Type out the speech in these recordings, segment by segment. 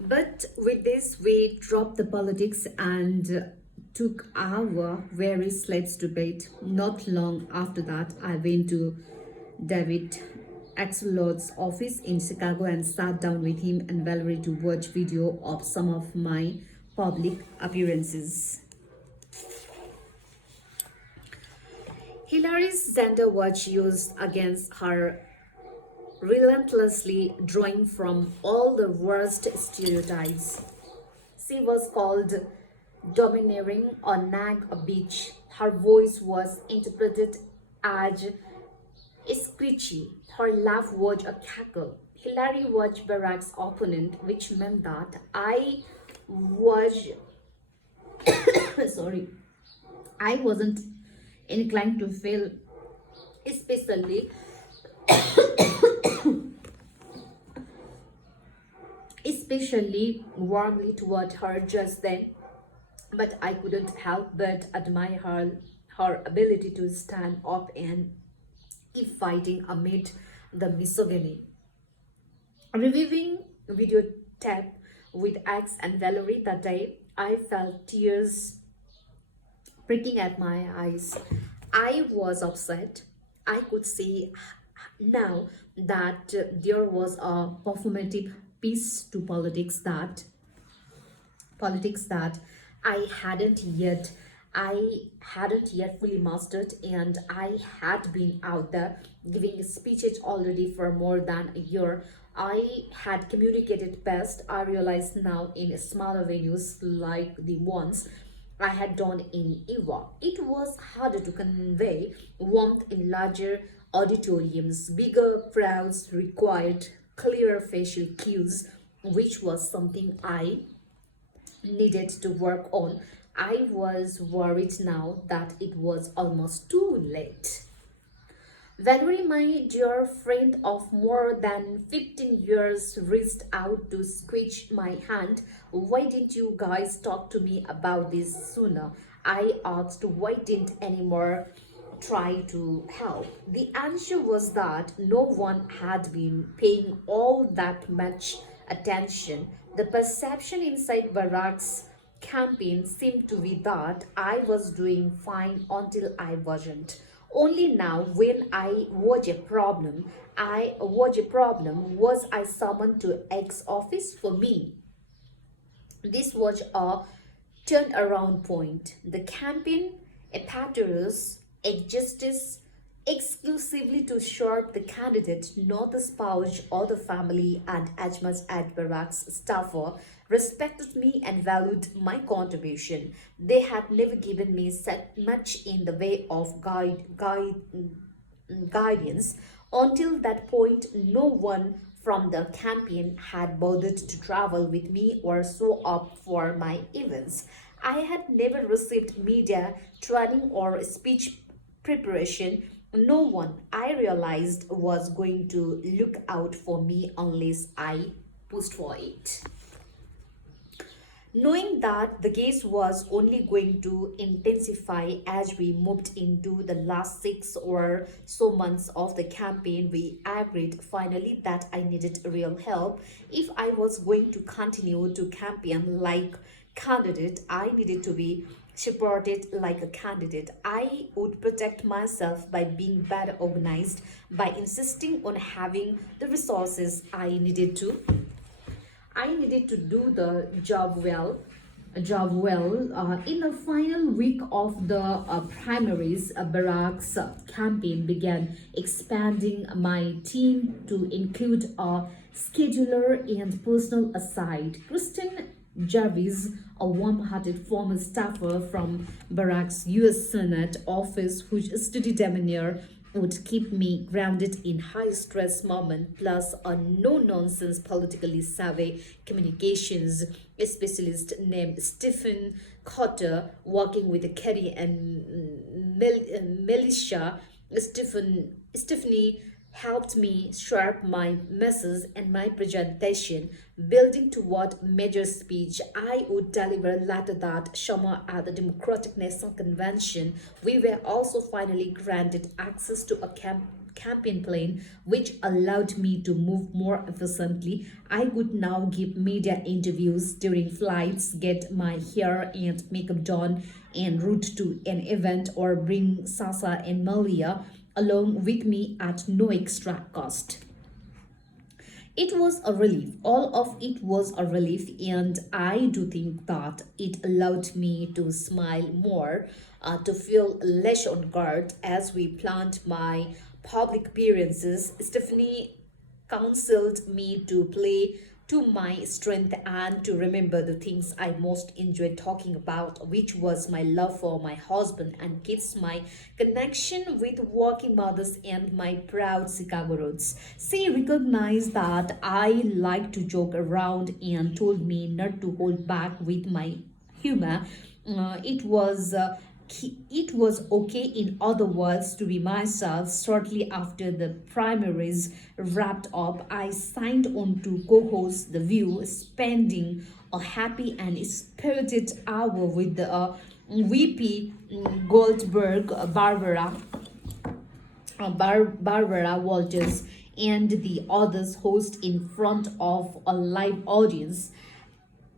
But with this, we dropped the politics and took our very slates to bed. Not long after that, I went to David Axelrod's office in Chicago and sat down with him and Valerie to watch video of some of my public appearances. Hillary's gender was used against her relentlessly, drawing from all the worst stereotypes. She was called domineering or nag a bitch. Her voice was interpreted as screechy. Her laugh was a cackle. Hillary was Barack's opponent, which meant that I was sorry, I wasn't inclined to feel especially especially warmly toward her just then, but I couldn't help but admire her ability to stand up and keep fighting amid the misogyny. Reviewing video tape with Axe and Valerie that day, I felt tears pricking at my eyes. I was upset. I could see now that there was a performative piece to politics that I hadn't yet fully mastered, and I had been out there giving speeches already for more than a year. I had communicated best, I realize now, in smaller venues like the ones I had done in Eva. It was harder to convey warmth in larger auditoriums. Bigger crowds required clear facial cues, which was something I needed to work on. I was worried now that it was almost too late. Valerie, my dear friend of more than 15 years, reached out to squeeze my hand. Why didn't you guys talk to me about this sooner? I asked. Why didn't anymore try to help? The answer was that no one had been paying all that much attention. The perception inside Barack's campaign seemed to be that I was doing fine until I wasn't. Only now, when was I summoned to X office for me. This was a turnaround point. The campaign apparatus existed exclusively to serve the candidate, not the spouse or the family, and as much as Barack's staffer respected me and valued my contribution, they had never given me such much in the way of guidance. Until that point, no one from the campaign had bothered to travel with me or show up for my events. I had never received media training or speech preparation. No one, I realized, was going to look out for me unless I pushed for it. Knowing that the case was only going to intensify as we moved into the last 6 or so months of the campaign, we agreed finally that I needed real help. If I was going to continue to campaign like candidate, I needed to be supported like a candidate. I would protect myself by being better organized, by insisting on having the resources I needed to do the job well. In the final week of the primaries, Barack's campaign began expanding my team to include a scheduler and personal aside. Kristen Jarvis, a warm-hearted former staffer from Barack's U.S. Senate office whose steady demeanor would keep me grounded in high-stress moments, plus a no-nonsense, politically savvy communications specialist named Stephen Cotter, working with Kerry and Melissa. Stephanie helped me sharp my message and my presentation, building toward major speech I would deliver later that summer at the Democratic National Convention. We were also finally granted access to a campaign plane, which allowed me to move more efficiently. I could now give media interviews during flights, get my hair and makeup done en route to an event, or bring Sasa and Malia along with me at no extra cost. It was a relief. All of it was a relief, and I do think that it allowed me to smile more, to feel less on guard as we planned my public appearances. Stephanie counseled me to play to my strength and to remember the things I most enjoyed talking about, which was my love for my husband and kids, my connection with working mothers, and my proud Chicago roots. She recognized that I like to joke around and told me not to hold back with my humor. It was okay, in other words, to be myself. Shortly after the primaries wrapped up, I signed on to co-host The View, spending a happy and spirited hour with the VP Goldberg, Barbara Walters, and the others host in front of a live audience,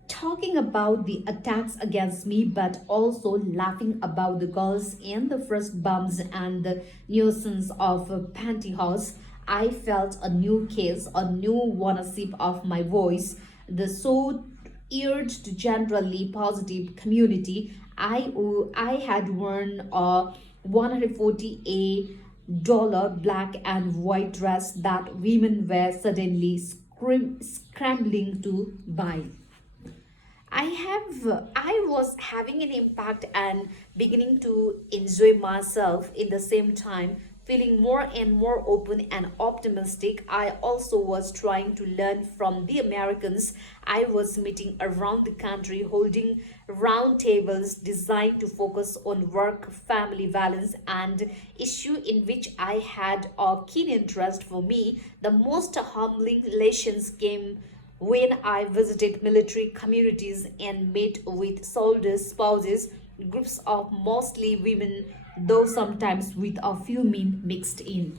talking about the attacks against me, but also laughing about the girls and the first bumps and the nuisance of a pantyhose. I felt a new case, a new ownership of my voice. The so urged generally positive community. I had worn a 140 dollar black and white dress that women were suddenly scrambling to buy. I was having an impact and beginning to enjoy myself in the same time, feeling more and more open and optimistic. I also was trying to learn from the Americans I was meeting around the country, holding round tables designed to focus on work family balance and issue in which I had a keen interest. For me, the most humbling lessons came when I visited military communities and met with soldiers' spouses, groups of mostly women, though sometimes with a few men mixed in.